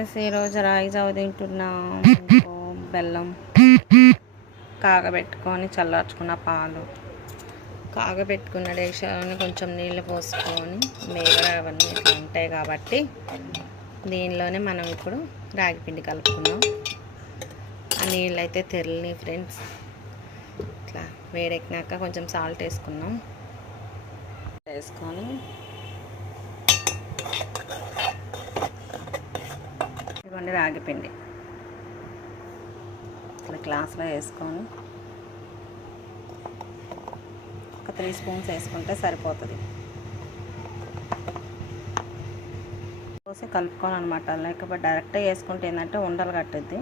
Friends, ఈరోజు రాగి జావ తింటున్నాం. బెల్లం కాగబెట్టుకొని చల్లార్చుకున్న పాలు కాగబెట్టుకున్న డేక్షాలని కొంచెం నీళ్ళు పోసుకొని మేగడ అవన్నీ ఇట్లా ఉంటాయి కాబట్టి దీనిలోనే మనం ఇప్పుడు రాగి పిండి కలుపుకున్నాం. ఆ నీళ్ళు అయితే తెరలి ఫ్రెండ్స్. ఇట్లా వేడెక్కినాక కొంచెం సాల్ట్ వేసుకున్నాం. వేసుకొని ఇవ్వండి రాగి పిండి ఇట్లా గ్లాస్లో వేసుకొని ఒక 3 స్పూన్స్ వేసుకుంటే సరిపోతుంది. పోసి కలుపుకోవాలన్నమాట. లేకపోతే డైరెక్ట్గా వేసుకుంటే ఏంటంటే ఉండలు కట్టుద్ది.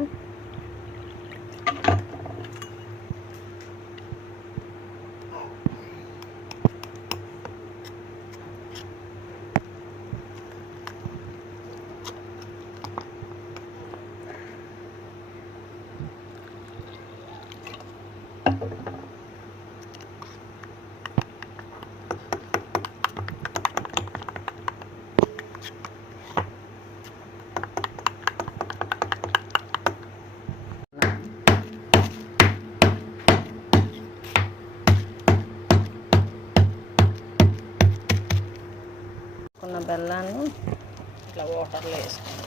ఉన్న బెల్లాన్ని ఇట్లా వాటర్లో వేసుకున్నాం.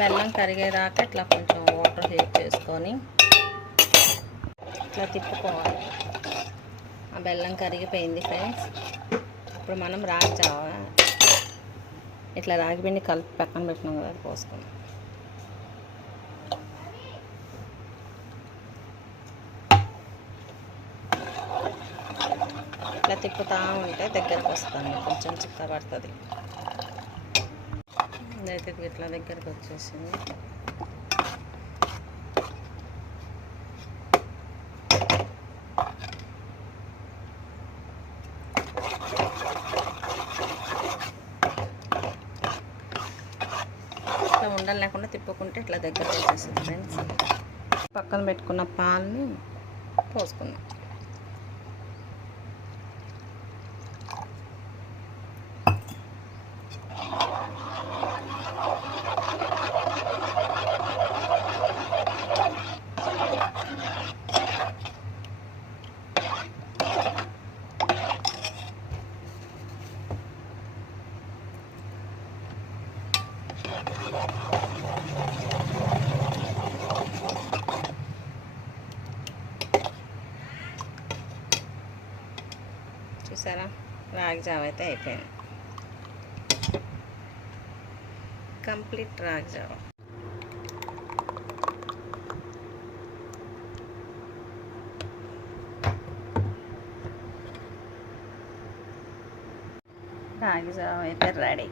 బెల్లం కరిగేదాకా ఇట్లా కొంచెం వాటర్ హీట్ చేసుకొని ఇట్లా తిప్పుకోవాలి. ఆ బెల్లం కరిగిపోయింది ఫ్రెండ్స్. ఇప్పుడు మనం రాగి జావ ఇట్లా రాగి పిండి కలిపి పక్కన పెట్టినాం కదా, అది పోసుకున్నాం. ఇట్లా తిప్పుతూ ఉంటే దగ్గరకు వస్తుంది, కొంచెం చిక్క పడుతుంది. ఇదైతే ఇట్లా దగ్గరకు వచ్చేసింది. ఇట్లా ఉండలు లేకుండా తిప్పుకుంటే ఇట్లా దగ్గరకు వచ్చేసింది ఫ్రెండ్స్. పక్కన పెట్టుకున్న పాలని పోసుకున్నాం. చూసారా, రాగి జావ అయితే అయిపోయింది. కంప్లీట్ రాగి జావ. రాగి జావ అయితే రెడీ.